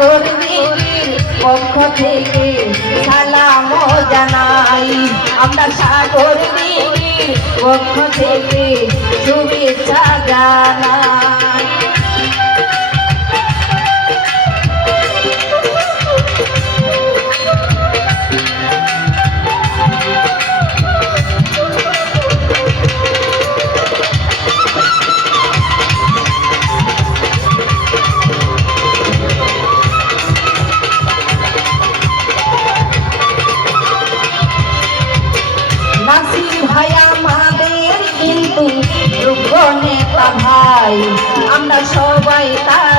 সাগর দিদির পক্ষ থেকে সালাম জানাই, আমরা সাগর দিদির পক্ষ থেকে শুভেচ্ছা জানাই। নাসির ভাই আমাদের কিন্তু যোগ্য নেতা ভাই, আমরা সবাই তার